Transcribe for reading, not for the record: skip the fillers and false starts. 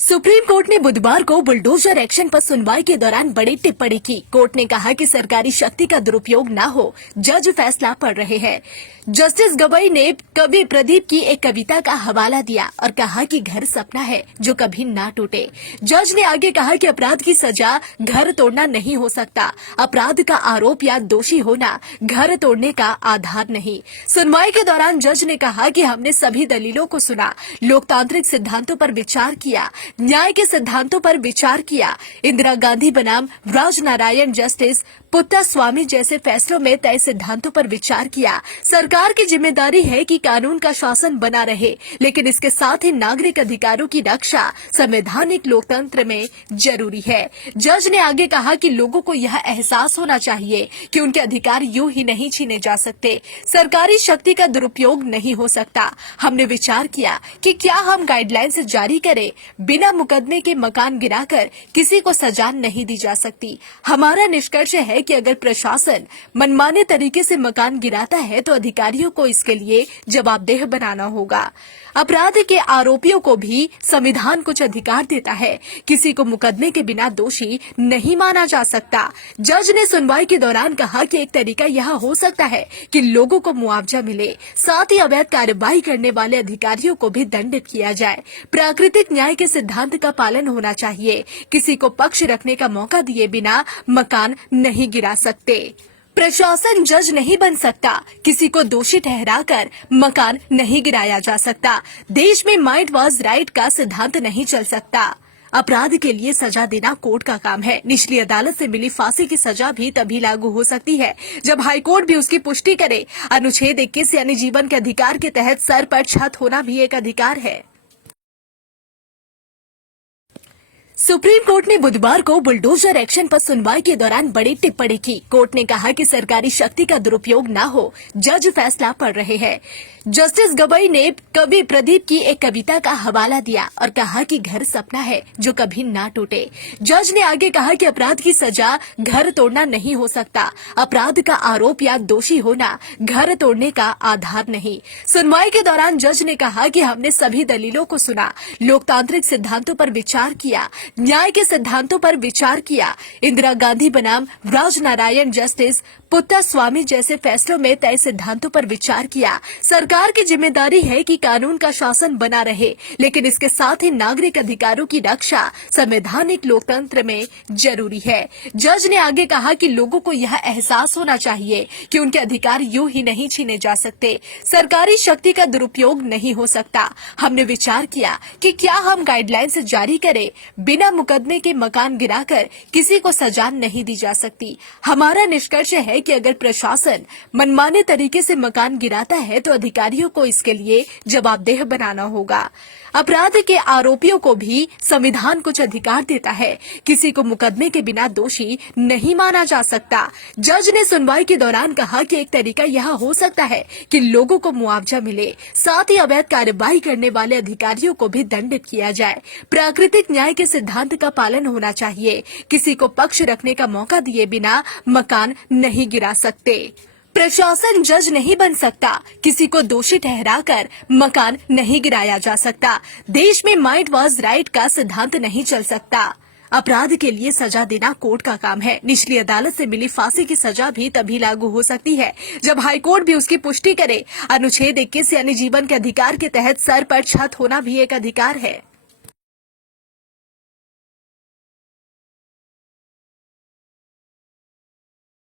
Supreme court ने बुधवार को बुलडोजर एक्शन पर सुनवाई के दौरान बड़ी टिप्पणी की। कोर्ट ने कहा कि सरकारी शक्ति का दुरुपयोग न हो, जज फैसला पढ़ रहे हैं। जस्टिस गवई ने कवि प्रदीप की एक कविता का हवाला दिया और कहा कि घर सपना है जो कभी ना टूटे। जज ने आगे कहा कि अपराध की सजा घर तोड़ना नहीं हो सकता। अपराध का आरोप या दोषी होना घर तोड़ने का आधार नहीं। सुनवाई के दौरान जज ने कहा कि हमने सभी दलीलों को सुना, लोकतांत्रिक सिद्धांतों पर विचार किया, न्याय के सिद्धांतों पर विचार किया। इंदिरा गांधी बनाम राजनारायण जस्टिस पुट्टास्वामी जैसे फैसलों में तय सिद्धांतों पर विचार किया। सरकार की जिम्मेदारी है कि कानून का शासन बना रहे, लेकिन इसके साथ ही नागरिक अधिकारों की रक्षा संवैधानिक लोकतंत्र में जरूरी है। जज ने आगे कहा कि लोगों को यह एहसास होना चाहिए कि उनके अधिकार यूं ही नहीं छीने जा सकते। सरकारी शक्ति का दुरुपयोग नहीं हो सकता। हमने विचार किया कि क्या हम गाइडलाइंस जारी करें। बिना मुकदमे के मकान गिराकर किसी को सजा नहीं दी जा सकती। हमारा निष्कर्ष है कि अगर प्रशासन मनमाने तरीके से मकान गिराता है तो अधिकारियों को इसके लिए जवाबदेह बनाना होगा। अपराध के आरोपियों को भी संविधान कुछ अधिकार देता है। किसी को मुकदमे के बिना दोषी नहीं माना जा सकता। जज ने सुनवाई के दौरान कहा कि एक तरीका यह हो सकता है कि लोगों को मुआवजा मिले, साथ ही अवैध कार्रवाई करने वाले अधिकारियों को भी दंडित किया जाए। प्राकृतिक न्याय के सिद्धांत का पालन होना चाहिए। किसी को पक्ष रखने का मौका दिए बिना मकान नहीं गिरा सकते। प्रशासन जज नहीं बन सकता। किसी को दोषी ठहराकर मकान नहीं गिराया जा सकता। देश में माइट वाज राइट का सिद्धांत नहीं चल सकता। अपराध के लिए सजा देना कोर्ट का काम है। निचली अदालत से मिली फांसी की सजा भी तभी लागू हो सकती है जब हाईकोर्ट भी उसकी पुष्टि करे। अनुच्छेद 21 यानी जीवन के अधिकार के तहत सर पर छत होना भी एक अधिकार है। सुप्रीम कोर्ट ने बुधवार को बुलडोजर एक्शन पर सुनवाई के दौरान बड़ी टिप्पणी की। कोर्ट ने कहा कि सरकारी शक्ति का दुरुपयोग न हो, जज फैसला पढ़ रहे हैं। जस्टिस गवई ने कवि प्रदीप की एक कविता का हवाला दिया और कहा कि घर सपना है जो कभी ना टूटे। जज ने आगे कहा कि अपराध की सजा घर तोड़ना नहीं हो सकता। अपराध का आरोप या दोषी होना घर तोड़ने का आधार नहीं। सुनवाई के दौरान जज ने कहा कि हमने सभी दलीलों को सुना, लोकतांत्रिक सिद्धांतों पर विचार किया, न्याय के सिद्धांतों पर विचार किया। इंदिरा गांधी बनाम राजनारायण जस्टिस पुट्टास्वामी जैसे फैसलों में तय सिद्धांतों पर विचार किया। सरकार की जिम्मेदारी है कि कानून का शासन बना रहे, लेकिन इसके साथ ही नागरिक अधिकारों की रक्षा संवैधानिक लोकतंत्र में जरूरी है। जज ने आगे कहा कि लोगों को यह एहसास होना चाहिए कि उनके अधिकार यूं ही नहीं छीने जा सकते। सरकारी शक्ति का दुरुपयोग नहीं हो सकता। हमने विचार किया कि क्या हम गाइडलाइंस जारी करें। बिना मुकदमे के मकान गिराकर किसी को सजा नहीं दी जा सकती। हमारा निष्कर्ष है कि अगर प्रशासन मनमाने तरीके से मकान गिराता है तो अधिकारियों को इसके लिए जवाबदेह बनाना होगा। अपराध के आरोपियों को भी संविधान कुछ अधिकार देता है। किसी को मुकदमे के बिना दोषी नहीं माना जा सकता। जज ने सुनवाई के दौरान कहा कि एक तरीका यह हो सकता है कि लोगों को मुआवजा मिले, साथ ही अवैध कार्रवाई करने वाले अधिकारियों को भी दंडित किया जाए। प्राकृतिक न्याय के सिद्धांत का पालन होना चाहिए। किसी को पक्ष रखने का मौका दिए बिना मकान नहीं गिरा सकते। प्रशासन जज नहीं बन सकता। किसी को दोषी ठहराकर मकान नहीं गिराया जा सकता। देश में माइट वाज राइट का सिद्धांत नहीं चल सकता। अपराध के लिए सजा देना कोर्ट का काम है। निचली अदालत से मिली फांसी की सजा भी तभी लागू हो सकती है जब हाईकोर्ट भी उसकी पुष्टि करे। अनुच्छेद 21 यानी जीवन के अधिकार के तहत सर पर छत होना भी एक अधिकार है।